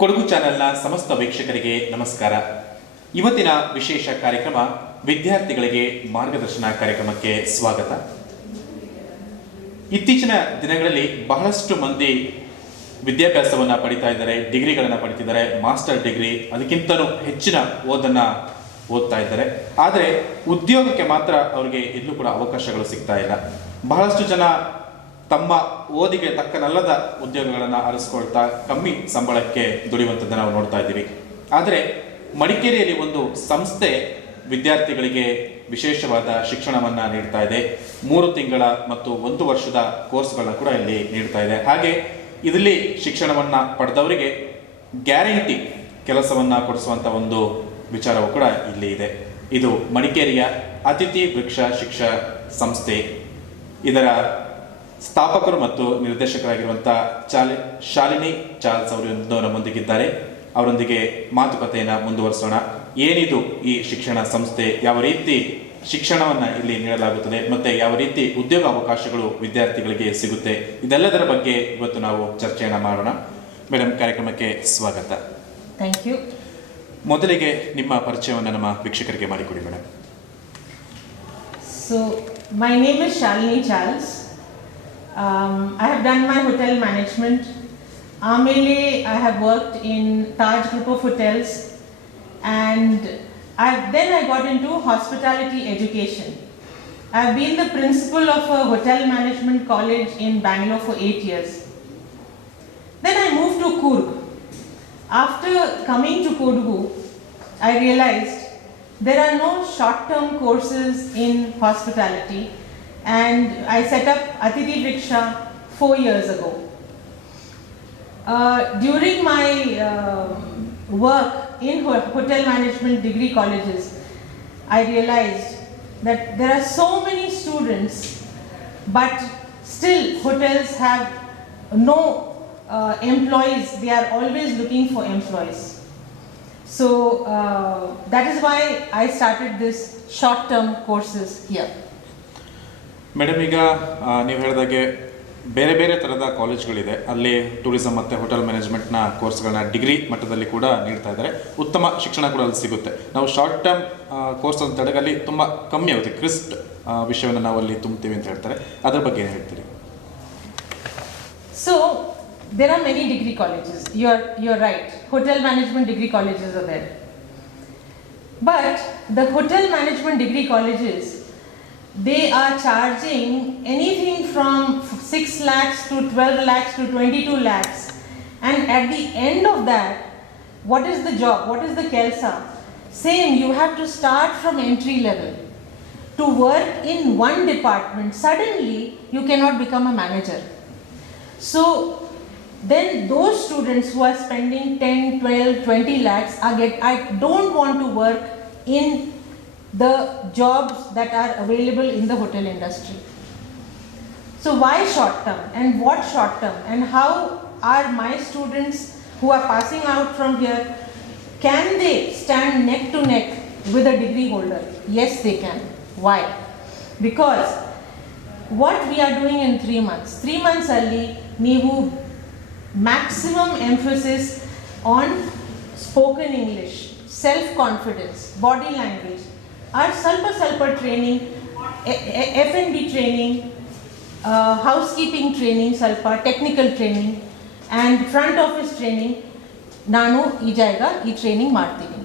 ಕೊಡಗು ಚಾನೆಲ್ನ ಸಮಸ್ತ ವೀಕ್ಷಕರಿಗೆ ನಮಸ್ಕಾರ. ಇವತ್ತಿನ ವಿಶೇಷ ಕಾರ್ಯಕ್ರಮ ವಿದ್ಯಾರ್ಥಿಗಳಿಗೆ ಮಾರ್ಗದರ್ಶನ ಕಾರ್ಯಕ್ರಮಕ್ಕೆ ಸ್ವಾಗತ. ಇತ್ತೀಚಿನ ದಿನಗಳಲ್ಲಿ ಬಹಳಷ್ಟು ಮಂದಿ ವಿದ್ಯಾಭ್ಯಾಸವನ್ನು ಪಡಿತಾ ಇದ್ದಾರೆ, ಡಿಗ್ರಿಗಳನ್ನು ಪಡಿತಿದ್ದಾರೆ, ಮಾಸ್ಟರ್ ಡಿಗ್ರಿ, ಅದಕ್ಕಿಂತಲೂ ಹೆಚ್ಚಿನ ಓದನ್ನು ಓದ್ತಾ ಇದ್ದಾರೆ. ಆದರೆ ಉದ್ಯೋಗಕ್ಕೆ ಮಾತ್ರ ಅವರಿಗೆ ಎಲ್ಲೂ ಕೂಡ ಅವಕಾಶಗಳು ಸಿಗ್ತಾ ಇಲ್ಲ. ಬಹಳಷ್ಟು ಜನ ತಮ್ಮ ಓದಿಗೆ ತಕ್ಕನಲ್ಲದ ಉದ್ಯೋಗಗಳನ್ನು ಆರಿಸ್ಕೊಳ್ತಾ ಕಮ್ಮಿ ಸಂಬಳಕ್ಕೆ ದುಡಿಯುವಂಥದ್ದನ್ನು ನಾವು ನೋಡ್ತಾ ಇದ್ದೀವಿ. ಆದರೆ ಮಡಿಕೇರಿಯಲ್ಲಿ ಒಂದು ಸಂಸ್ಥೆ ವಿದ್ಯಾರ್ಥಿಗಳಿಗೆ ವಿಶೇಷವಾದ ಶಿಕ್ಷಣವನ್ನು ನೀಡ್ತಾ ಇದೆ. 3 ತಿಂಗಳ ಮತ್ತು 1 ವರ್ಷದ ಕೋರ್ಸ್ಗಳನ್ನ ಕೂಡ ಇಲ್ಲಿ ನೀಡ್ತಾ ಇದೆ. ಹಾಗೆ ಇದರಲ್ಲಿ ಶಿಕ್ಷಣವನ್ನು ಪಡೆದವರಿಗೆ ಗ್ಯಾರಂಟಿ ಕೆಲಸವನ್ನು ಕೊಡಿಸುವಂಥ ಒಂದು ವಿಚಾರವೂ ಕೂಡ ಇಲ್ಲಿ ಇದೆ. ಇದು ಮಡಿಕೇರಿಯ ಅತಿಥಿ ವೃಕ್ಷ ಶಿಕ್ಷಾ ಸಂಸ್ಥೆ. ಇದರ ಸ್ಥಾಪಕರು ಮತ್ತು ನಿರ್ದೇಶಕರಾಗಿರುವಂಥ ಶಾಲಿನಿ ಚಾರ್ಲ್ಸ್ ಅವರು ನಮ್ಮೊಂದಿಗಿದ್ದಾರೆ. ಅವರೊಂದಿಗೆ ಮಾತುಕತೆಯನ್ನು ಮುಂದುವರಿಸೋಣ. ಏನಿದು ಈ ಶಿಕ್ಷಣ ಸಂಸ್ಥೆ, ಯಾವ ರೀತಿ ಶಿಕ್ಷಣವನ್ನು ಇಲ್ಲಿ ನೀಡಲಾಗುತ್ತದೆ ಮತ್ತು ಯಾವ ರೀತಿ ಉದ್ಯೋಗ ಅವಕಾಶಗಳು ವಿದ್ಯಾರ್ಥಿಗಳಿಗೆ ಸಿಗುತ್ತೆ, ಇದೆಲ್ಲದರ ಬಗ್ಗೆ ಇವತ್ತು ನಾವು ಚರ್ಚೆಯನ್ನು ಮಾಡೋಣ. ಮೇಡಮ್, ಕಾರ್ಯಕ್ರಮಕ್ಕೆ ಸ್ವಾಗತ. Thank you. ಮೊದಲಿಗೆ ನಿಮ್ಮ ಪರಿಚಯವನ್ನು ನಮ್ಮ ವೀಕ್ಷಕರಿಗೆ ಮಾಡಿಕೊಡಿ madam. So my name is Shalini Charles. I have done my hotel management. Amele, I have worked in Taj group of hotels, and then I got into hospitality education. I have been the principal of a hotel management college in Bangalore for 8 years. Then I moved to Kodagu. After coming to Kodagu, I realized there are no short-term courses in hospitality, and I set up Atithi Vriksha 4 years ago. During my work in hotel management degree colleges, I realized that there are so many students, but still hotels have no employees. They are always looking for employees. So that is why I started this short-term courses here. Madam, ಈಗ ನೀವು ಹೇಳಿದಾಗೆ ಬೇರೆ ಬೇರೆ ಥರದ ಕಾಲೇಜ್ಗಳಿದೆ. ಅಲ್ಲಿ tourism ಮತ್ತು hotel ಮ್ಯಾನೇಜ್ಮೆಂಟ್ನ ಕೋರ್ಸ್ಗಳನ್ನ degree ಮಟ್ಟದಲ್ಲಿ ಕೂಡ ನೀಡ್ತಾ ಇದ್ದಾರೆ. ಉತ್ತಮ ಶಿಕ್ಷಣ ಕೂಡ ಅಲ್ಲಿ ಸಿಗುತ್ತೆ. ನಾವು ಶಾರ್ಟ್ ಟರ್ಮ್ ಕೋರ್ಸ್ ಅಂತ ಹೇಳಿದಾಗ ಅಲ್ಲಿ ತುಂಬ ಕಮ್ಮಿ ಆಗುತ್ತೆ, ಕ್ರಿಸ್ಟ್ ವಿಷಯವನ್ನು ನಾವು ಅಲ್ಲಿ ತುಂಬ್ತೀವಿ ಅಂತ ಹೇಳ್ತಾರೆ. ಅದ್ರ ಬಗ್ಗೆ ಏನು ಹೇಳ್ತೀರಿ? So there are many degree colleges. You're right. Hotel management degree colleges are there. But the hotel management degree colleges, they are charging anything from 6 lakhs to 12 lakhs to 22 lakhs. And at the end of that, what is the job? What is the kelsa? Same, you have to start from entry level. To work in one department, suddenly you cannot become a manager. So then those students who are spending 10, 12, 20 lakhs I don't want to work in the jobs that are available in the hotel industry. So why short term, and what short term, and how are my students who are passing out from here, can they stand neck to neck with a degree holder? Yes, they can. Why? Because what we are doing in 3 months, 3 months early, neevu maximum emphasis on spoken English, self-confidence, body language, our ಸ್ವಲ್ಪ training, F&B training, housekeeping training, ಸ್ವಲ್ಪ technical training and front office training ನಾನು ಈ training ಮಾಡ್ತೀನಿ.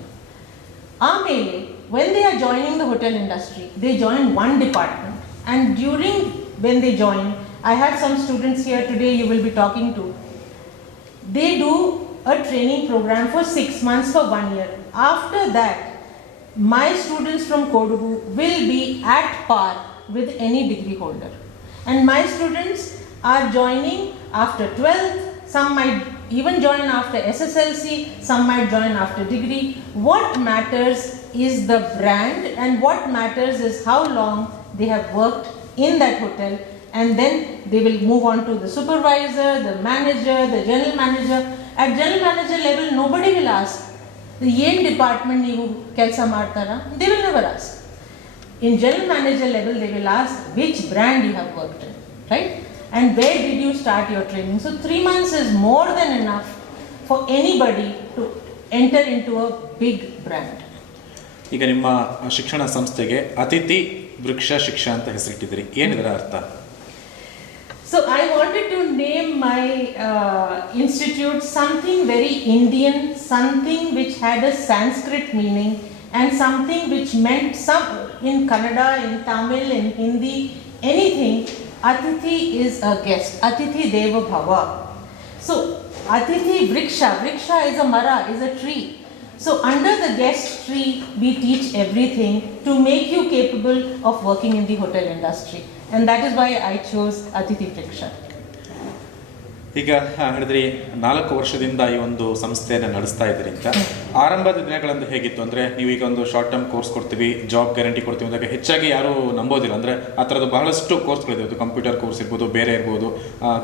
ಆಮೇಲೆ when they are joining the hotel industry, they join one department, and during when they join, I have some students here today you will be talking to. They do a training program for 6 months for 1 year. After that, my students from Kodagu will be at par with any degree holder. And my students are joining after 12th, some might even join after SSLC, some might join after degree. What matters is the brand, and what matters is how long they have worked in that hotel, and then they will move on to the supervisor, the manager, the general manager. At general manager level, nobody will ask, ಏನ್ department ನೀವು ಕೆಲಸ ಮಾಡ್ತಾರಾ? They will never ask. In general manager level, they will ask which brand you have worked in, right? And where did you start your training? So 3 months is more than enough for anybody to enter into a big brand. ಈಗ ನಿಮ್ಮ ಶಿಕ್ಷಣ ಸಂಸ್ಥೆಗೆ ಅತಿಥಿ ವೃಕ್ಷ ಶಿಕ್ಷಾ ಅಂತ ಹೆಸರಿಟ್ಟಿದ್ದೀರಿ, ಏನಿದರ ಅರ್ಥ? So I wanted to name my institute something very Indian, something which had a Sanskrit meaning, and something which meant some in Kannada, in Tamil, in Hindi, anything. Atithi is a guest. Atithi Deva Bhava. So Atithi Vriksha. Vriksha is a mara, is a tree. So under the guest tree, we teach everything to make you capable of working in the hotel industry. And that is why I chose Atithi Vriksha. ಈಗ ಹೇಳಿದ್ರಿ 4 ವರ್ಷದಿಂದ ಈ ಒಂದು ಸಂಸ್ಥೆಯನ್ನು ನಡೆಸ್ತಾ ಇದ್ದೀರಿ ಅಂತ. ಆರಂಭದ ದಿನಗಳಂದು ಹೇಗಿತ್ತು ಅಂದರೆ, ನೀವೀಗ ಒಂದು ಶಾರ್ಟ್ ಟರ್ಮ್ ಕೋರ್ಸ್ ಕೊಡ್ತೀವಿ, ಜಾಬ್ ಗ್ಯಾರಂಟಿ ಕೊಡ್ತೀವಿ ಅಂದಾಗ ಹೆಚ್ಚಾಗಿ ಯಾರೂ ನಂಬೋದಿಲ್ಲ. ಅಂದರೆ ಆ ಥರದ್ದು ಬಹಳಷ್ಟು ಕೋರ್ಸ್ಗಳಿದೆ, ಅದು ಕಂಪ್ಯೂಟರ್ ಕೋರ್ಸ್ ಇರ್ಬೋದು, ಬೇರೆ ಇರ್ಬೋದು.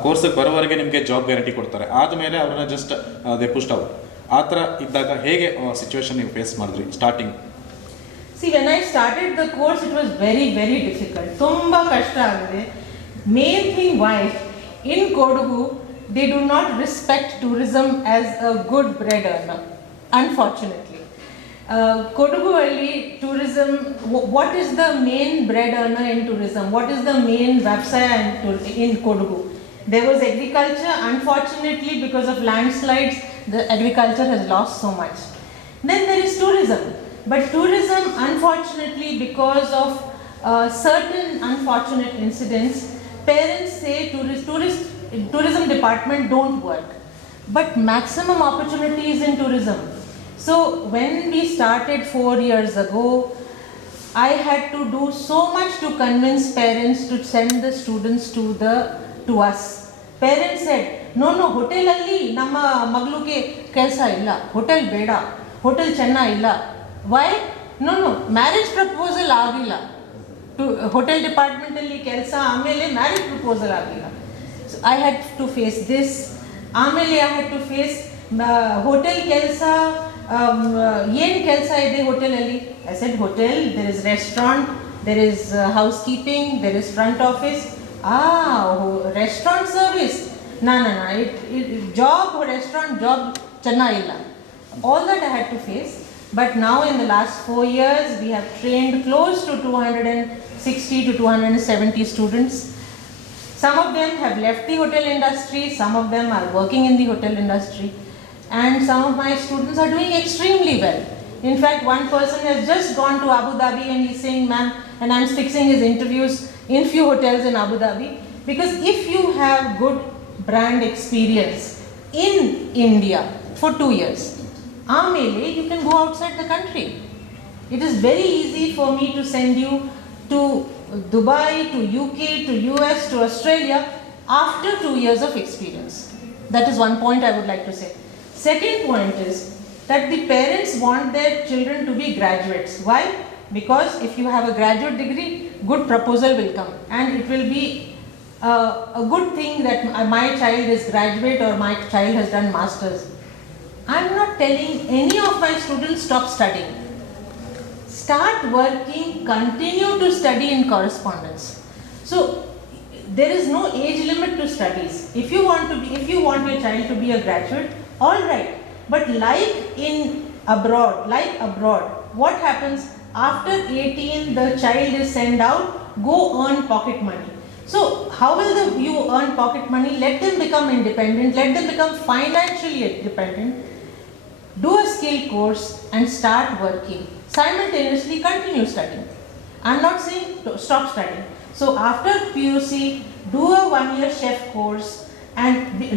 ಕೋರ್ಸಿಗೆ ಬರೋವರೆಗೆ ನಿಮಗೆ ಜಾಬ್ ಗ್ಯಾರಂಟಿ ಕೊಡ್ತಾರೆ, ಆದಮೇಲೆ ಅವ್ರನ್ನ ಜಸ್ಟ್ ದೇ ಪುಸ್ಟ್ ಔಟ್. ಆ ಥರ ಇದ್ದಾಗ ಹೇಗೆ ಸಿಚುವೇಶನ್ ನೀವು ಫೇಸ್ ಮಾಡಿದ್ರಿ starting? See, when I started the course, it was very, very difficult. Tumba kashta agide. Main thing why, in Kodagu, they do not respect tourism as a good bread earner, unfortunately. Kodagu alli tourism, what is the main bread earner in tourism? What is the main vyavsaya in Kodagu? There was agriculture. Unfortunately, because of landslides, the agriculture has lost so much. Then there is tourism. But tourism, unfortunately, because of certain unfortunate incidents, parents say tourism department don't work. But maximum opportunities in tourism. So when we started 4 years ago, I had to do so much to convince parents to send the students to us. Parents said, no, hotel alli namma magluge kelsa illa, hotel beda, hotel chenna illa. Why? No, marriage proposal agilla. To hotel department alli kelsa amele marriage proposal agilla. So I had to face this. Amele I had to face hotel kelsa. Yen kelsa ide hotel alli? I said hotel, there is restaurant, there is housekeeping, there is front office. Restaurant service. No. Job restaurant job channa illa. All that I had to face. But now in the last 4 years, we have trained close to 260 to 270 students. Some of them have left the hotel industry, some of them are working in the hotel industry, and some of my students are doing extremely well. In fact, one person has just gone to Abu Dhabi and he's saying, ma'am, and I'm fixing his interviews in few hotels in Abu Dhabi, because if you have good brand experience in India for 2 years, amele you can go outside the country. It is very easy for me to send you to Dubai, to UK, to US, to Australia after 2 years of experience. That is one point I would like to say. Second point is that the parents want their children to be graduates. Why? Because if you have a graduate degree, good proposal will come, and it will be a good thing that my child is graduate or my child has done masters. I am not telling any of my students stop studying. Start working, continue to study in correspondence. So there is no age limit to studies. If you want your child to be a graduate, all right. But like abroad, what happens after 18? The child is sent out, go earn pocket money. So how will you earn pocket money? Let them become independent. Let them become financially independent. Do a skill course and start working. Simultaneously continue studying. I'm not saying stop studying. So after PUC, do a 1-year chef course and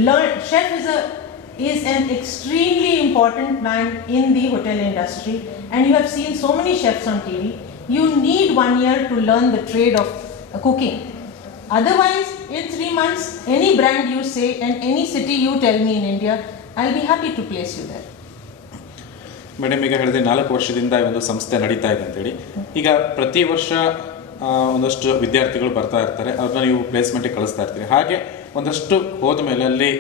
learn. Chef is an extremely important man in the hotel industry, and you have seen so many chefs on TV. You need 1 year to learn the trade of cooking. Otherwise, in 3 months, any brand you say and any city you tell me in India, I'll be happy to place you there. Madam, ಈಗ ಹೇಳಿದ್ರೆ 4 ವರ್ಷದಿಂದ ಈ ಒಂದು ಸಂಸ್ಥೆ ನಡೀತಾ ಇದೆ ಅಂತೇಳಿ. ಈಗ ಪ್ರತಿ ವರ್ಷ ಒಂದಷ್ಟು ವಿದ್ಯಾರ್ಥಿಗಳು ಬರ್ತಾ ಇರ್ತಾರೆ, ಅವ್ರನ್ನ ನೀವು ಪ್ಲೇಸ್ಮೆಂಟಿಗೆ ಕಳಿಸ್ತಾ ಇರ್ತೀರಿ. ಹಾಗೆ ಒಂದಷ್ಟು ಹೋದ ಮೇಲೆ ಅಲ್ಲಿ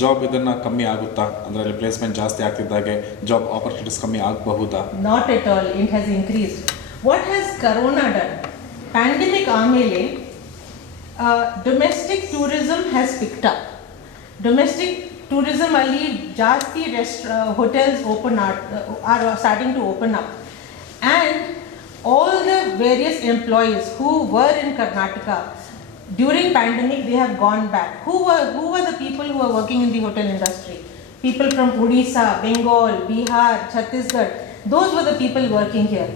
ಜಾಬ್ ಇದನ್ನು ಕಮ್ಮಿ ಆಗುತ್ತಾ? ಅಂದರೆ ಅಲ್ಲಿ ಪ್ಲೇಸ್ಮೆಂಟ್ ಜಾಸ್ತಿ ಆಗ್ತಿದ್ದಾಗೆ ಜಾಬ್ ಆಪರ್ಚುನಿಟೀಸ್ ಕಮ್ಮಿ ಆಗಬಹುದಾ? Not at all, it has increased. What has Corona done? Pandemic ಆಮೇಲೆ domestic tourism has picked up. Domestic tourism ಅಲ್ಲಿ ಜಾಸ್ತಿ hotels are starting to open up, and all the various employees who were in Karnataka during pandemic, they have gone back. Who were the people who were working in the hotel industry? People from Odisha, Bengal, Bihar, Chhattisgarh. Those were the people working here.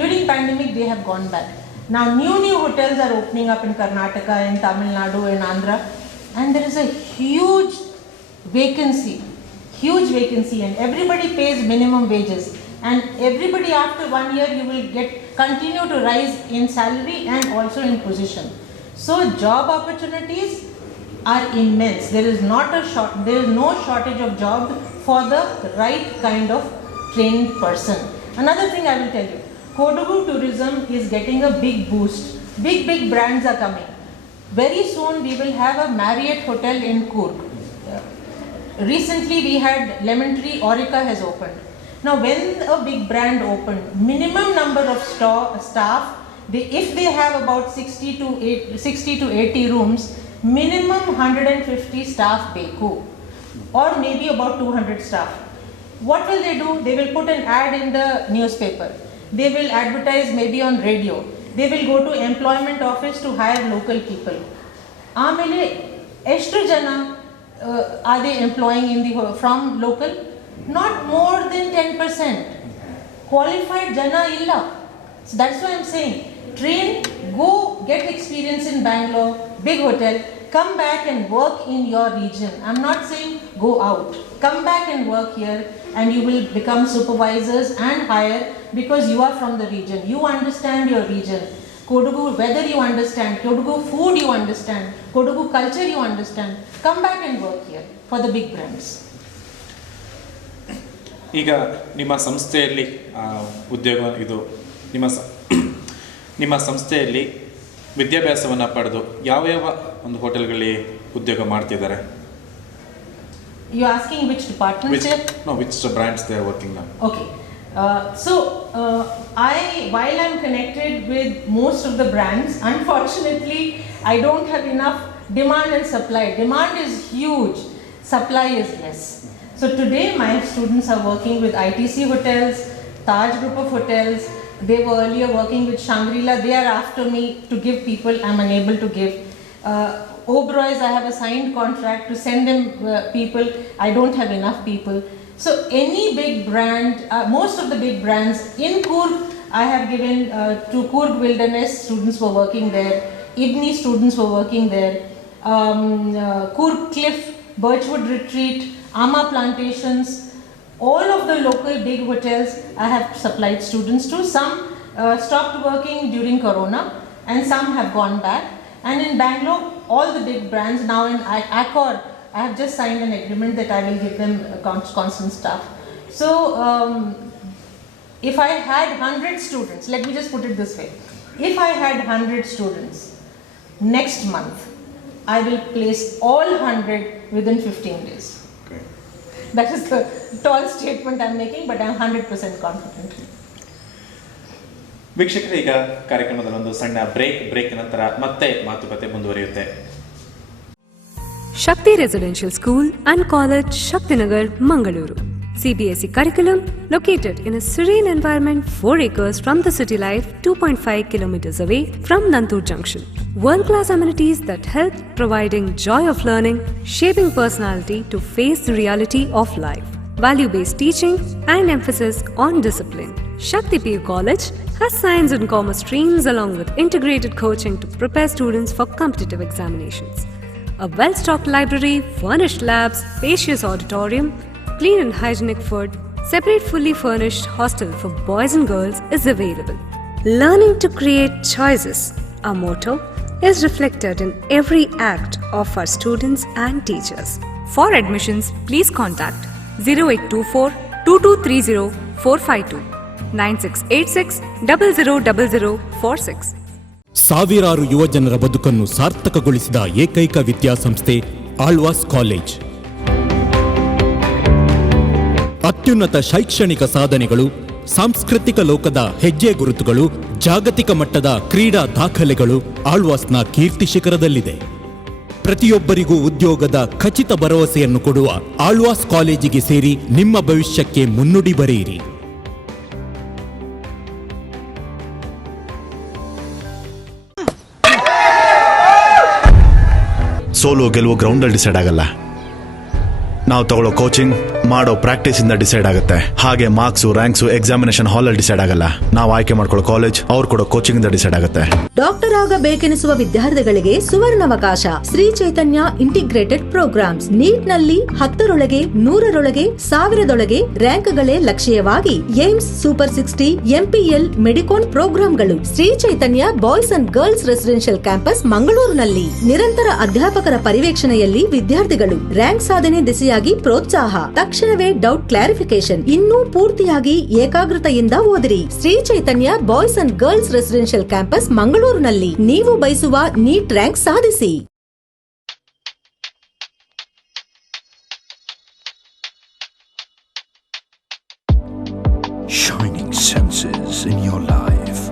During pandemic, they have gone back. Now new hotels are opening up in Karnataka, in Tamil Nadu, in Andhra, and there is a huge vacancy, and everybody pays minimum wages, and everybody after 1 year you will continue to rise in salary and also in position. So job opportunities are immense. There is no shortage of job for the right kind of trained person. Another thing I will tell you, Kodagu tourism is getting a big boost. Big brands are coming. Very soon we will have a Marriott hotel in Coorg. Recently we had Lemon Tree Aurika has opened. Now when a big brand opened, minimum number of staff, if they have about 60 to 80 rooms, minimum 150 staff beku, or maybe about 200 staff. What will they do? They will put an ad in the newspaper. They will advertise maybe on radio. They will go to employment office to hire local people. Amele eshtu jana are they employing from local? Not more than 10%. Qualified jana illa. So that's why I'm saying, train, go get experience in Bangalore, big hotel, come back and work in your region. I'm not saying go out. Come back and work here, and you will become supervisors and higher, because you are from the region. You understand your region. Kodagu weather you understand, Kodagu food you understand, Kodagu culture you understand. Come back and work here for the big brands. ಈಗ ನಿಮ್ಮ ಸಂಸ್ಥೆಯಲ್ಲಿ ಉದ್ಯೋಗ ಇದು ನಿಮ್ಮ ಸಂಸ್ಥೆಯಲ್ಲಿ ವಿದ್ಯಾಭ್ಯಾಸವನ್ನು ಪಡೆದು ಯಾವ ಒಂದು ಹೋಟೆಲ್ಗಳಲ್ಲಿ ಉದ್ಯೋಗ ಮಾಡ್ತಿದ್ದಾರೆ? You asking which departments? Which brands they are working now? Okay. While I'm connected with most of the brands, unfortunately I don't have enough demand and supply. Demand is huge, supply is less. So today my students are working with ITC hotels, Taj group of hotels. They were earlier working with Shangri-La. They are after me to give people I'm unable to give. Oberoi's, I have a signed contract to send them people. I don't have enough people. So any big brand, most of the big brands in Coorg, I have given to Coorg Wilderness, students were working there. Ibni students were working there. Coorg Cliff, Birchwood Retreat, Ama Plantations, all of the local big hotels I have supplied students to. Some stopped working during Corona and some have gone back. And in Bangalore, all the big brands now in Accor, I have just signed an agreement that I will give them constant staff. So if I had 100 students, let me just put it this way, if I had 100 students, next month I will place all 100 within 15 days. Okay. That is the tall statement I'm making, but I'm 100% confident. ವೀಕ್ಷಕರೇ, ಈಗ ಕಾರ್ಯಕ್ರಮದಲ್ಲಿ ಒಂದು ಸಣ್ಣ break ನಂತರ ಮತ್ತೆ ಮಾತುಕತೆ ಮುಂದುವರಿಯುತ್ತೆ. Shakti Residential School and College, Shaktinagar, Mangaluru. CBSE curriculum located in a serene environment 4 acres from the city life, 2.5 kilometers away from Nantur Junction. World-class amenities that help providing joy of learning, shaping personality to face the reality of life. Value-based teaching and emphasis on discipline. Shakti Peer College has science and commerce streams along with integrated coaching to prepare students for competitive examinations. A well-stocked library, furnished labs, spacious auditorium, clean and hygienic food, separate fully furnished hostel for boys and girls is available. Learning to create choices, our motto, is reflected in every act of our students and teachers. For admissions, please contact 0824 2230 452 9686 000046. ಸಾವಿರಾರು ಯುವಜನರ ಬದುಕನ್ನು ಸಾರ್ಥಕಗೊಳಿಸಿದ ಏಕೈಕ ವಿದ್ಯಾಸಂಸ್ಥೆ Alva's college. ಅತ್ಯುನ್ನತ ಶೈಕ್ಷಣಿಕ ಸಾಧನೆಗಳು, ಸಾಂಸ್ಕೃತಿಕ ಲೋಕದ ಹೆಜ್ಜೆ ಗುರುತುಗಳು, ಜಾಗತಿಕ ಮಟ್ಟದ ಕ್ರೀಡಾ ದಾಖಲೆಗಳು ಆಳ್ವಾಸ್ನ ಕೀರ್ತಿ ಶಿಖರದಲ್ಲಿದೆ. ಪ್ರತಿಯೊಬ್ಬರಿಗೂ ಉದ್ಯೋಗದ ಖಚಿತ ಭರವಸೆಯನ್ನು ಕೊಡುವ ಆಳ್ವಾಸ್ ಕಾಲೇಜಿಗೆ ಸೇರಿ ನಿಮ್ಮ ಭವಿಷ್ಯಕ್ಕೆ ಮುನ್ನುಡಿ ಬರೆಯಿರಿ. ಸೋಲು ಗೆಲುವು ಗ್ರೌಂಡಲ್ಲಿ ಡಿಸೈಡ್ ಆಗಲ್ಲ. ನಾವು ತಗೊಳ್ಳೋ ಕೋಚಿಂಗ್, ಮಾಡೋ ಪ್ರಾಕ್ಟೀಸ್ ಇಂದ ಡಿಸೈಡ್ ಆಗುತ್ತೆ. ಹಾಗೆ ಮಾರ್ಕ್ಸು, ರ್ಯಾಂಕ್ಸು ಎಕ್ಸಾಮಿನೇಷನ್ ಹಾಲಲ್ಲಿ ಡಿಸೈಡ್ ಆಗಲ್ಲ. ನಾವು ಆಯ್ಕೆ ಮಾಡ್ಕೊಳ್ಳೋ ಕಾಲೇಜ್, ಅವ್ರು ಕೊಡೋ ಕೋಚಿಂಗ್ ಇಂದ ಡಿಸೈಡ್ ಆಗುತ್ತೆ. ಡಾಕ್ಟರ್ ಆಗಬೇಕೆನಿಸುವ ವಿದ್ಯಾರ್ಥಿಗಳಿಗೆ ಸುವರ್ಣಾವಕಾಶ. Shri Chaitanya integrated programmes. NEET ನಲ್ಲಿ 10ರೊಳಗೆ 100ರೊಳಗೆ 1000ದೊಳಗೆ ರ್ಯಾಂಕ್ಗಳೇ ಲಕ್ಷ್ಯವಾಗಿ ಏಮ್ಸ್ ಸೂಪರ್ 60 ಎಂಪಿಎಲ್ ಮೆಡಿಕೋನ್ ಪ್ರೋಗ್ರಾಂಗಳು. Shri Chaitanya boys and girls residential campus ಮಂಗಳೂರಿನಲ್ಲಿ. ನಿರಂತರ ಅಧ್ಯಾಪಕರ ಪರ್ಯವೇಕ್ಷಣೆಯಲ್ಲಿ ವಿದ್ಯಾರ್ಥಿಗಳು. ರ್ಯಾಂಕ್ ಸಾಧನೆ ದಿಸೆಯಾಗಿ ಪ್ರೋತ್ಸಾಹ. ತಕ್ಷಣವೇ ಡೌಟ್ ಕ್ಲಾರಿಫಿಕೇಶನ್. ಇನ್ನೂ ಪೂರ್ತಿಯಾಗಿ ಏಕಾಗ್ರತೆಯಿಂದ ಓದಿರಿ. Shri Chaitanya boys and girls residential campus ಮಂಗಳೂರಿನಲ್ಲಿ. ನೀವು ಬಯಸುವ ನೀಟ್ ರ್ಯಾಂಕ್ ಸಾಧಿಸಿ. Shining senses in your life.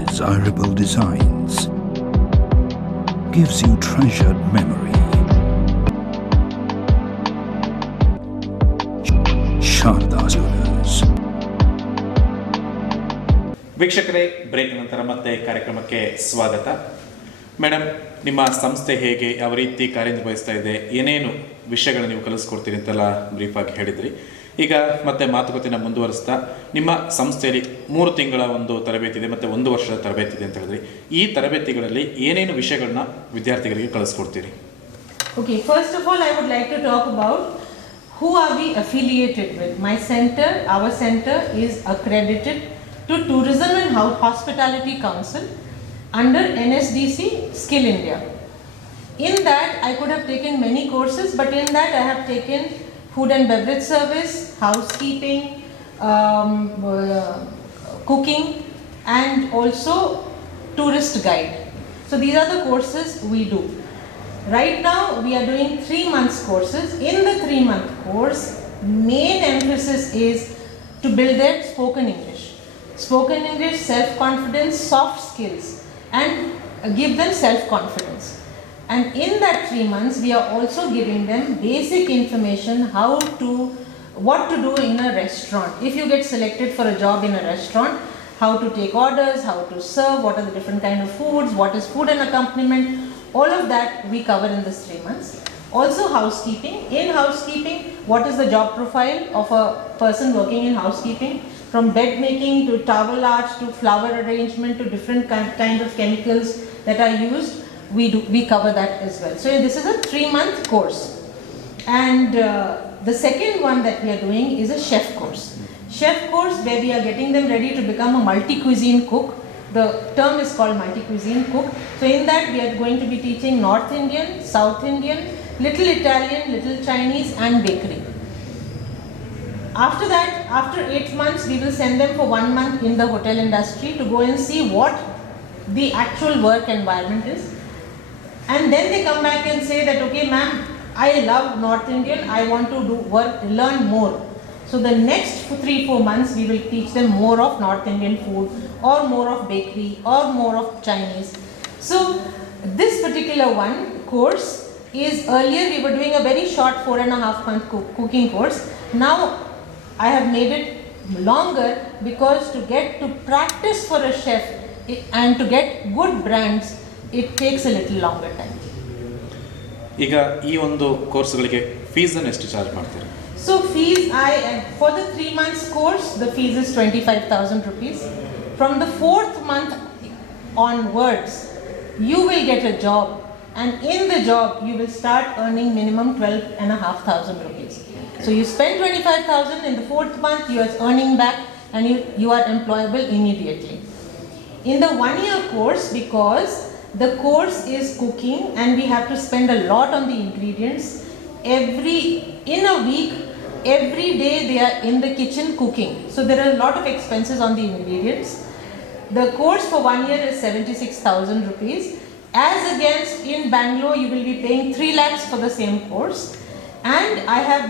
Desirable designs gives you treasured memory. Sharda Jewelers. ವೀಕ್ಷಕರೇ, ಬ್ರೇಕ್ ನಂತರ ಮತ್ತೆ ಕಾರ್ಯಕ್ರಮಕ್ಕೆ ಸ್ವಾಗತ. ಮೇಡಮ್, ನಿಮ್ಮ ಸಂಸ್ಥೆ ಹೇಗೆ, ಯಾವ ರೀತಿ ಕಾರ್ಯನಿರ್ವಹಿಸ್ತಾ ಇದೆ, ಏನೇನು ವಿಷಯಗಳನ್ನು ನೀವು ಕಲಿಸ್ಕೊಡ್ತೀರಿ ಅಂತೆಲ್ಲ ಬ್ರೀಫಾಗಿ ಹೇಳಿದ್ರಿ. ಈಗ ಮತ್ತೆ ಮಾತುಕತೆನ ಮುಂದುವರಿಸ್ತಾ, ನಿಮ್ಮ ಸಂಸ್ಥೆಯಲ್ಲಿ 3 ತಿಂಗಳ ಒಂದು ತರಬೇತಿ ಇದೆ ಮತ್ತು 1 ವರ್ಷದ ತರಬೇತಿ ಇದೆ ಅಂತ ಹೇಳಿದ್ರಿ. ಈ ತರಬೇತಿಗಳಲ್ಲಿ ಏನೇನು ವಿಷಯಗಳನ್ನ ವಿದ್ಯಾರ್ಥಿಗಳಿಗೆ ಕಲಿಸ್ಕೊಡ್ತೀರಿ? Okay, first of all, I would like to talk about who are we affiliated with. My center, our center is accredited to Tourism and Hospitality Council under NSDC Skill India. In that, I could have taken many courses, but in that I have taken food and beverage service, housekeeping, cooking, and also tourist guide. So these are the courses we do. Right now we are doing 3 months courses. In the 3-month course, main emphasis is to build their spoken English, self-confidence, soft skills, and give them self-confidence. And in that 3 months, we are also giving them basic information what to do in a restaurant. If you get selected for a job in a restaurant, how to take orders, how to serve, what are the different kind of foods, what is food and accompaniment, all of that we cover in this 3 months. Also housekeeping. In housekeeping, what is the job profile of a person working in housekeeping? From bed making to towel art to flower arrangement to different kind of chemicals that are used, we cover that as well. So this is a 3-month course. And the second one that we are doing is a chef course. Chef course where we are getting them ready to become a multi-cuisine cook. The term is called multi-cuisine cook. So in that we are going to be teaching North Indian, South Indian, little Italian, little Chinese and bakery. After that, after 8 months, we will send them for 1 month in the hotel industry to go and see what the actual work environment is. And then they come back and say that, okay ma'am, I love North Indian, I want to learn more. So the next 3-4 months we will teach them more of North Indian food or more of bakery or more of Chinese. So this particular one course is, earlier we were doing a very short 4.5 month cooking course. Now I have made it longer because to get to practice for a chef and to get good brands, it takes a little longer time. ಈಗ ಈ ಒಂದು ಕೋರ್ಸ್ಗಳಿಗೆ ಫೀಸನ್ನು ಎಷ್ಟು charge ಮಾಡ್ತೀರಿ? So fees, for the 3 months course, the fees is 25,000 rupees. From the 4th month onwards, you will get a job, and in the job you will start earning minimum 12,500 rupees. So you spend 25,000, in the 4th month you are earning back and you are employable immediately. In the 1-year course, because The course is cooking, and we have to spend a lot on the ingredients. In a week, every day they are in the kitchen cooking. So there are a lot of expenses on the ingredients. The course for 1 year is 76,000 rupees. As against in Bangalore, you will be paying 3 lakhs for the same course. And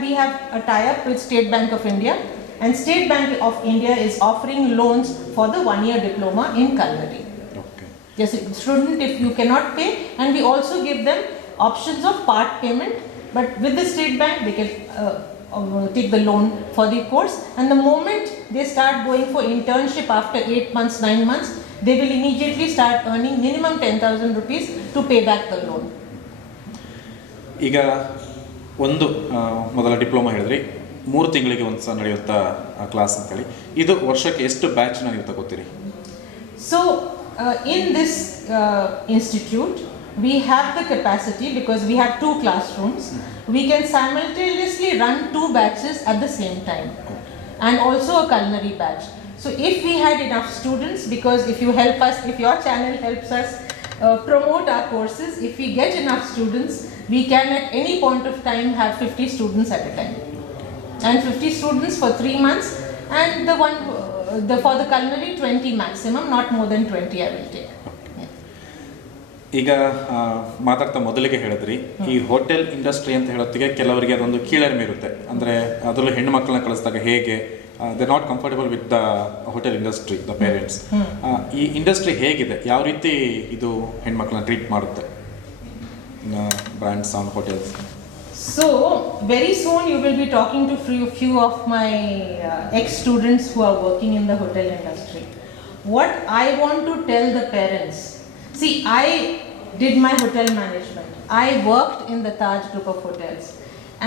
we have a tie-up with State Bank of India, and State Bank of India is offering loans for the 1-year diploma in culinary. Okay. Yes, student, if you cannot pay, and we also give them options of part payment, but with the State Bank they can take the loan for the course, and the moment they start going for internship after 8 months, 9 months, they will immediately start earning minimum 10,000 rupees to pay back the loan. ಈಗ ಒಂದು ಮೊದಲ diploma ಹೇಳಿದ್ರಿ, 3 ತಿಂಗಳಿಗೆ ಒಂದು ಸಹ ನಡೆಯುವಂಥ class ಅಂತೇಳಿ, ಇದು ವರ್ಷಕ್ಕೆ ಎಷ್ಟು ಬ್ಯಾಚ್ನ ನೀವು ತಗೋತೀರಿ? So in this institute, we have the capacity, because we have 2 classrooms, we can simultaneously run 2 batches at the same time, and also a culinary batch. So if we had enough students, because if you help us, if your channel helps us promote our courses, if we get enough students, we can at any point of time have 50 students at a time, and 50 students for 3 months, and for the culinary 20 maximum, not more than 20 I will take. ಈಗ ಮಾತಾಡ್ತಾ ಮೊದಲಿಗೆ ಹೇಳಿದ್ರಿ, ಈ hotel industry ಅಂತ ಹೇಳೋತ್ತಿಗೆ ಕೆಲವರಿಗೆ ಅದೊಂದು ಕೀಳರಿಮೆ ಇರುತ್ತೆ. ಅಂದರೆ ಅದರಲ್ಲೂ ಹೆಣ್ಣು ಮಕ್ಕಳನ್ನ ಕಳಿಸಿದಾಗ ಹೇಗೆ they not comfortable with the hotel industry, the parents. ಈ ಇಂಡಸ್ಟ್ರಿ ಹೇಗಿದೆ, ಯಾವ ರೀತಿ ಇದು ಹೆಣ್ಮಕ್ಳನ್ನ ಟ್ರೀಟ್ ಮಾಡುತ್ತೆ, brands on hotels? So very soon you will be talking to few of my ex-students who are working in the hotel industry. What I want to tell the parents, see, I did my hotel management. I worked in the Taj group of hotels,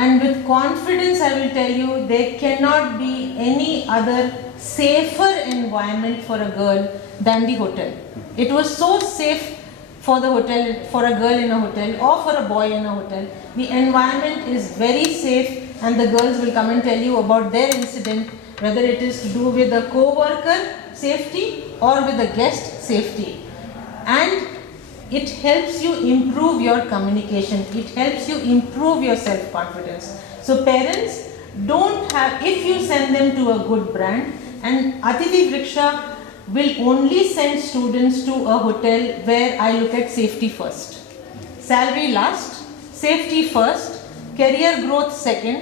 and with confidence I will tell you, there cannot be any other safer environment for a girl than the hotel. It was so safe for the hotel, for a girl in a hotel or for a boy in a hotel. The environment is very safe, and the girls will come and tell you about their incident, whether it is to do with the co-worker safety or with the guest safety. And it helps you improve your communication, it helps you improve your self-confidence. So parents, if you send them to a good brand, and Atithi Vriksha will only send students to a hotel where I look at safety first. Salary last, safety first, career growth second,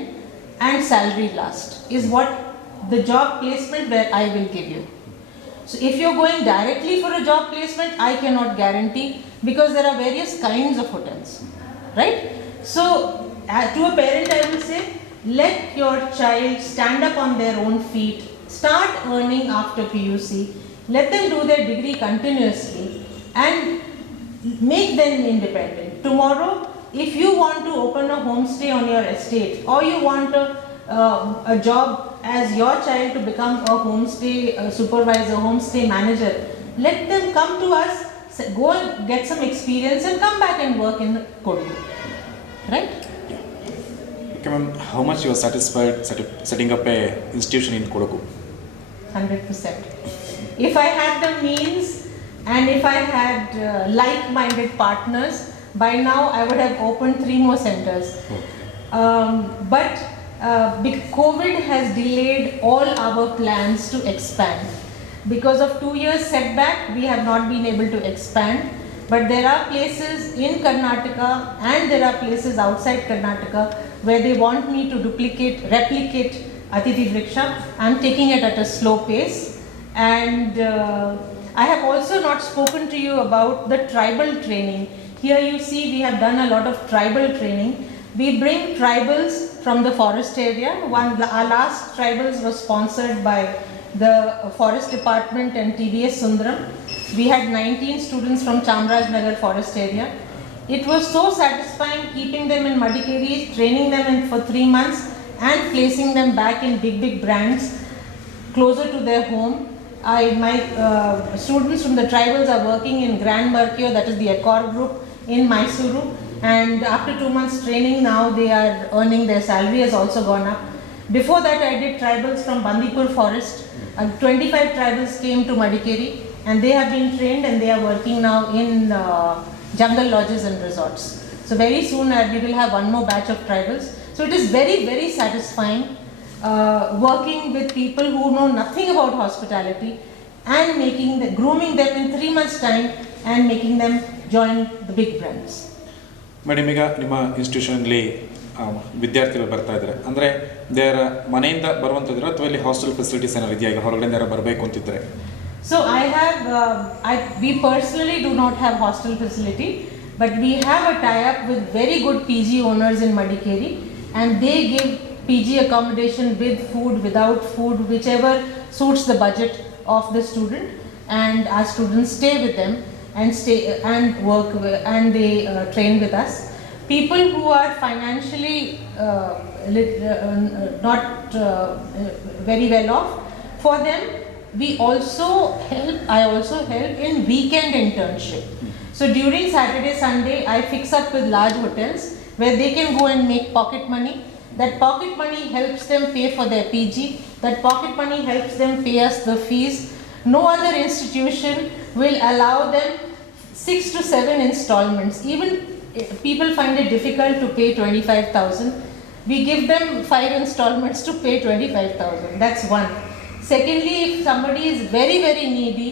and salary last is what the job placement where I will give you. So if you're going directly for a job placement, I cannot guarantee, because there are various kinds of hotels, right? So to a parent I will say, let your child stand up on their own feet, start earning after PUC, let them do their degree continuously, and make them independent. Tomorrow, if you want to open a homestay on your estate, or you want a job as your child to become a homestay supervisor, homestay manager, let them come to us, go and get some experience and come back and work in Kodagu, right? Okay, ma'am, how much you are satisfied setting up a institution in Kodagu? 100%. If I had the means, and if I had like-minded partners, by now I would have opened 3 more centers. But COVID has delayed all our plans to expand. Because of 2 years setback, we have not been able to expand. But there are places in Karnataka and there are places outside Karnataka where they want me to replicate Atithi Vriksha. I am taking it at a slow pace. And I have also not spoken to you about the tribal training. Here you see we have done a lot of tribal training. We bring tribals from the forest area. Our last tribals was sponsored by the forest department and TVS Sundaram. We had 19 students from Chamarajnagar forest area. It was so satisfying keeping them in Madikeri, training them for 3 months and placing them back in big brands closer to their home. My students from the tribals are working in Grand Mercure, that is the Accor group in Mysuru, and after 2 months training now they are earning, their salary has also gone up. Before that I did tribals from Bandipur forest. 25 tribals came to Madikeri and they have been trained and they are working now in jungle lodges and resorts. So very soon we will have one more batch of tribals. So it is very, very satisfying working with people who know nothing about hospitality and grooming them in 3 months' time and making them join the big brands. Madam, ಈಗ ನಿಮ್ಮ ಇನ್ಸ್ಟಿಟ್ಯೂಷನಲ್ಲಿ ವಿದ್ಯಾರ್ಥಿಗಳು ಬರ್ತಾ ಇದ್ದಾರೆ ಅಂದರೆ ದೇವರ ಮನೆಯಿಂದ ಬರುವಂಥದ್ದು ಅಥವಾ ಇಲ್ಲಿ ಹಾಸ್ಟೆಲ್ ಫೆಸಿಲಿಟೀಸ್ ಏನಾದ್ರು ಇದೆಯಾ? ಈಗ ಹೊರಗಡೆ ಬರಬೇಕು ಅಂತಿದ್ರೆ. So we personally do not have hostel facility, but we have a tie-up with very good PG owners in Madikeri, and they give PG accommodation with food, without food, whichever suits the budget of the student, and our students stay with them and work and they train with us. People who are financially not very well off, for them I also help in weekend internship. So during Saturday, Sunday, I fix up with large hotels where they can go and make pocket money. That pocket money helps them pay for their PG. That pocket money helps them pay us the fees. No other institution will allow them 6 to 7 installments. Even people find it difficult to pay 25,000. We give them 5 installments to pay 25,000. That's one. Secondly, if somebody is very, very needy,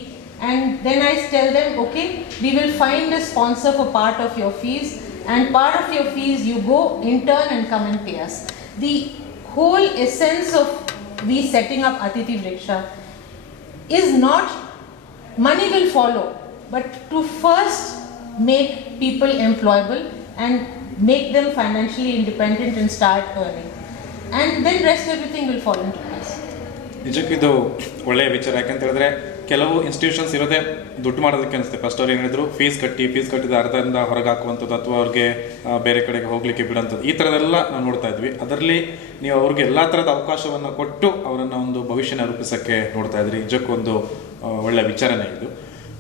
and then I tell them, okay, we will find a sponsor for part of your fees, and part of your fees you go intern and come and pay us. The whole essence of we setting up Atithi Vriksha is not money will follow, but to first make people employable and make them financially independent and start earning, and then rest everything will fall into place. ನಿಜಕ್ಕಿದು ಒಳ್ಳೆಯ ವಿಚಾರ. ಯಾಕಂತ ಹೇಳಿದ್ರೆ ಕೆಲವು institutions ಇರೋದೇ ದುಡ್ಡು ಮಾಡೋದಕ್ಕೆ ಅನಿಸುತ್ತೆ. First ಅವ್ರು ಏನಿದ್ರು ಫೀಸ್ ಕಟ್ಟಿದ ಅರ್ಧದಿಂದ ಹೊರಗೆ ಹಾಕುವಂಥದ್ದು ಅಥವಾ ಅವ್ರಿಗೆ ಬೇರೆ ಕಡೆಗೆ ಹೋಗಲಿಕ್ಕೆ ಬಿಡೋಂಥದ್ದು, ಈ ಥರದೆಲ್ಲ ನಾವು ನೋಡ್ತಾ ಇದ್ವಿ. ಅದರಲ್ಲಿ ನೀವು ಅವ್ರಿಗೆ ಎಲ್ಲ ಥರದ ಅವಕಾಶವನ್ನು ಕೊಟ್ಟು ಅವರನ್ನು ಒಂದು ಭವಿಷ್ಯನ ರೂಪಿಸೋಕ್ಕೆ ನೋಡ್ತಾ ಇದ್ರಿ. ನಿಜಕ್ಕೊಂದು ಒಳ್ಳೆಯ ವಿಚಾರನೇ ಇದು.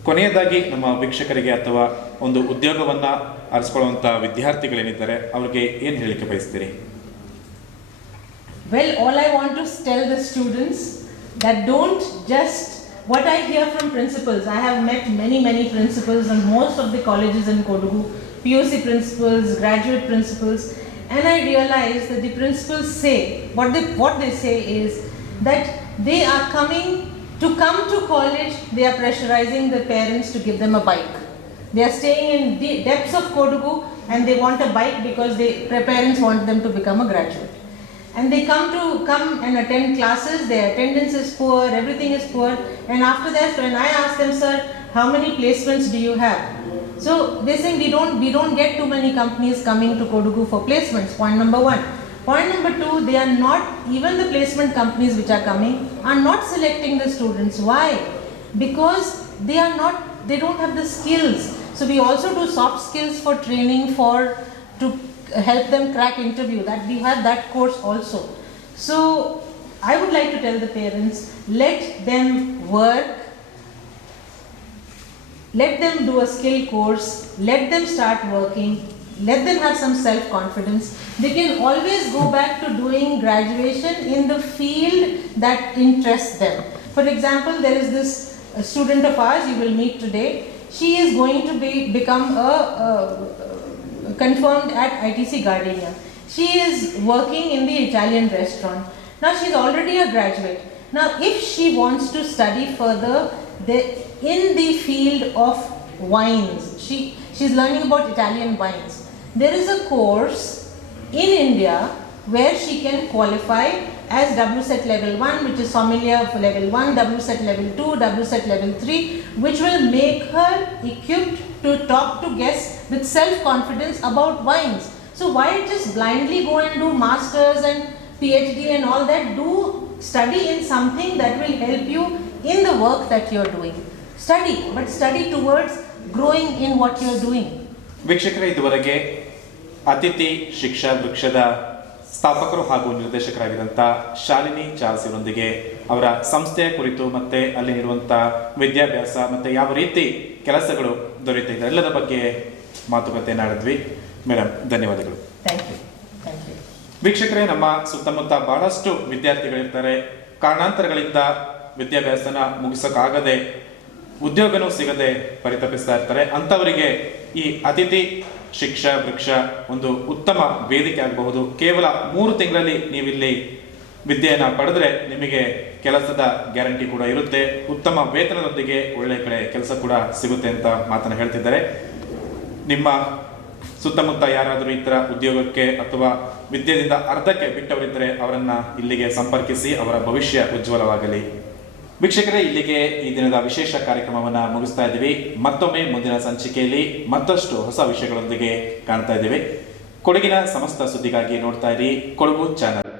ಕೊನೆಯದಾಗಿ ನಮ್ಮ ವೀಕ್ಷಕರಿಗೆ ಅಥವಾ ಒಂದು ಉದ್ಯೋಗವನ್ನು ಆರಿಸ್ಕೊಳ್ಳುವಂಥ ವಿದ್ಯಾರ್ಥಿಗಳೇನಿದ್ದಾರೆ ಅವ್ರಿಗೆ ಏನು ಹೇಳಲಿಕ್ಕೆ ಬಯಸ್ತೀರಿ? Well, all I want to tell the students that don't just, what I hear from principals, I have met many principals in most of the colleges in Kodagu, PUC principals, graduate principals, and I realize that the principals say, what they say is that they are come to college, they are pressurizing the parents to give them a bike. They are staying in the depths of Kodagu and they want a bike because their parents want them to become a graduate. And they come and attend classes, their attendance is poor, everything is poor, and after that when I ask them, sir, how many placements do you have? So they say we don't get too many companies coming to Kodagu for placements. Point number 1. Point number 2, they are not, even the placement companies which are coming are not selecting the students. Why? Because they don't have the skills. So we also do soft skills for training to help them crack interview, that we have that course also. So I would like to tell the parents, let them work, let them do a skill course, let them start working, let them have some self-confidence. They can always go back to doing graduation in the field that interests them. For example, there is this student of ours you will meet today. She is going to become confirmed at ITC Gardenia. She is working in the Italian restaurant. Now she is already a graduate. Now if she wants to study further in the field of wines, she is learning about Italian wines. There is a course in India where she can qualify as WSET level 1, which is sommelier level 1, WSET level 2, WSET level 3, which will make her equipped to talk to guests with self-confidence about wines. So why just blindly go and do masters and PhD and all that? Do study in something that will help you in the work that you are doing. Study, but study towards growing in what you are doing. ವೀಕ್ಷಕರೇ, ಇದುವರೆಗೆ ಅತಿಥಿ ಶಿಕ್ಷಾ ವೃಕ್ಷದ ಸ್ಥಾಪಕರು ಹಾಗೂ ನಿರ್ದೇಶಕರಾಗಿದ್ದಂಥ Shalini Charles ಇವರೊಂದಿಗೆ ಅವರ ಸಂಸ್ಥೆಯ ಕುರಿತು ಮತ್ತೆ ಅಲ್ಲಿ ಇರುವಂಥ ವಿದ್ಯಾಭ್ಯಾಸ ಮತ್ತು ಯಾವ ರೀತಿ ಕೆಲಸಗಳು ದೊರೆಯುತ್ತಿದೆ ಎಲ್ಲದ ಬಗ್ಗೆ ಮಾತುಕತೆ ನಾಡಿದ್ವಿ. ಮೇಡಮ್, ಧನ್ಯವಾದಗಳು. Thank you. ವೀಕ್ಷಕರೇ, ನಮ್ಮ ಸುತ್ತಮುತ್ತ ಬಹಳಷ್ಟು ವಿದ್ಯಾರ್ಥಿಗಳಿರ್ತಾರೆ. ಕಾರಣಾಂತರಗಳಿಂದ ವಿದ್ಯಾಭ್ಯಾಸನ ಮುಗಿಸೋಕ್ಕಾಗದೆ ಉದ್ಯೋಗನೂ ಸಿಗದೆ ಪರಿತಪಿಸ್ತಾ ಇರ್ತಾರೆ. ಅಂಥವರಿಗೆ ಈ ಅತಿಥಿ ಶಿಕ್ಷಾ ವೃಕ್ಷ ಒಂದು ಉತ್ತಮ ವೇದಿಕೆ ಆಗಬಹುದು. ಕೇವಲ 3 ತಿಂಗಳಲ್ಲಿ ನೀವಿಲ್ಲಿ ವಿದ್ಯೆಯನ್ನು ಪಡೆದ್ರೆ ನಿಮಗೆ ಕೆಲಸದ ಗ್ಯಾರಂಟಿ ಕೂಡ ಇರುತ್ತೆ, ಉತ್ತಮ ವೇತನದೊಂದಿಗೆ ಒಳ್ಳೆ ಕಡೆ ಕೆಲಸ ಕೂಡ ಸಿಗುತ್ತೆ ಅಂತ ಮಾತನ್ನು ಹೇಳ್ತಿದ್ದಾರೆ. ನಿಮ್ಮ ಸುತ್ತಮುತ್ತ ಯಾರಾದರೂ ಈ ಥರ ಉದ್ಯೋಗಕ್ಕೆ ಅಥವಾ ವಿದ್ಯೆಯಿಂದ ಅರ್ಧಕ್ಕೆ ಬಿಟ್ಟವರಿದ್ದರೆ ಅವರನ್ನು ಇಲ್ಲಿಗೆ ಸಂಪರ್ಕಿಸಿ, ಅವರ ಭವಿಷ್ಯ ಉಜ್ವಲವಾಗಲಿ. ವೀಕ್ಷಕರೇ, ಇಲ್ಲಿಗೆ ಈ ದಿನದ ವಿಶೇಷ ಕಾರ್ಯಕ್ರಮವನ್ನು ಮುಗಿಸ್ತಾ ಇದ್ದೀವಿ. ಮತ್ತೊಮ್ಮೆ ಮುಂದಿನ ಸಂಚಿಕೆಯಲ್ಲಿ ಮತ್ತಷ್ಟು ಹೊಸ ವಿಷಯಗಳೊಂದಿಗೆ ಕಾಣ್ತಾ ಇದ್ದೀವಿ. ಕೊಡಗಿನ ಸಮಸ್ತ ಸುದ್ದಿಗಾಗಿ ನೋಡ್ತಾ ಇರಿ ಕೊಡಗು ಚಾನಲ್.